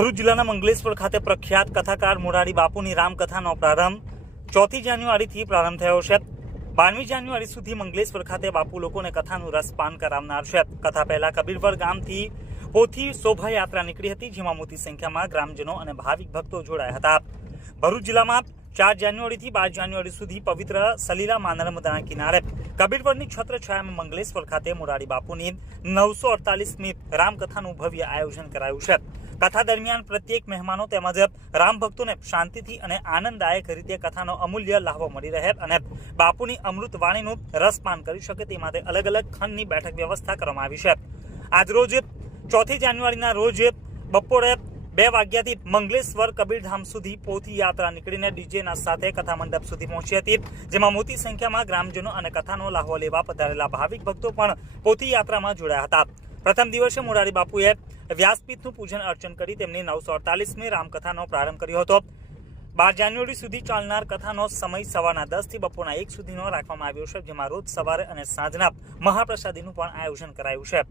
ભરૂચ જિલ્લાના મંગલેશ્વર ખાતે પ્રખ્યાત કથાકાર મોરારી બાપુની રામકથાનો પ્રારંભ 4 જાન્યુઆરીથી પ્રારંભ થયો છે। 12મી જાન્યુઆરી સુધી મંગલેશ્વર ખાતે બાપુ લોકોને કથાનું રસપાન કરાવનાર છે। કથા પહેલા કબીરવર ગામથી પોથી શોભાયાત્રા નીકળી હતી, જેમાં મોટી સંખ્યામાં ગ્રામજનો અને ભાવિક ભક્તો જોડાયા હતા। ભરૂચ જિલ્લામાં 4 જાન્યુઆરીથી 12 જાન્યુઆરી સુધી પવિત્ર સલીલામાં નર્મદાના કિનારે કબીરવરની છત્રછાયામાં મંગલેશ્વર ખાતે મોરારી બાપુની 948મી રામકથાનું ભવ્ય આયોજન કરાયું છે। કથા દરમિયાન પ્રત્યેક મહેમાનો તેમજ રામ ભક્તોને શાંતિથી અને આનંદદાયક રીતે કથાનો અમૂલ્ય લાહવો મળી રહે અને બાપુની અમૃત વાણીનું રસપાન કરી શકે તે માટે અલગ અલગ ખંડની બેઠક વ્યવસ્થા કરવામાં આવી છે। આજરોજ 4 જાન્યુઆરીના રોજ બપોરે 2 વાગ્યાથી મંગલેશ્વર કબીરધામ સુધી પોથી યાત્રા નીકળીને ડીજેના સાથે કથા મંડપ સુધી પહોંચી હતી, જેમાં મોટી સંખ્યામાં ગ્રામજનો અને કથાનો લાહવો લેવા પધારેલા ભાવિક ભક્તો પણ પોથી યાત્રામાં જોડાયા હતા। પ્રથમ દિવસે મોરારી બાપુએ વ્યાસપીઠનું પૂજન અર્ચન કરી તેમની 948મી રામકથાનો પ્રારંભ કર્યો હતો। 12 જાન્યુઆરી સુધી ચાલનાર કથાનો સમય સવારના 10 થી બપોરના 1 સુધીનો રાખવામાં આવ્યો છે, જેમાં રોજ સવારે અને સાંજના મહાપ્રસાદીનું પણ આયોજન કરાયું છે।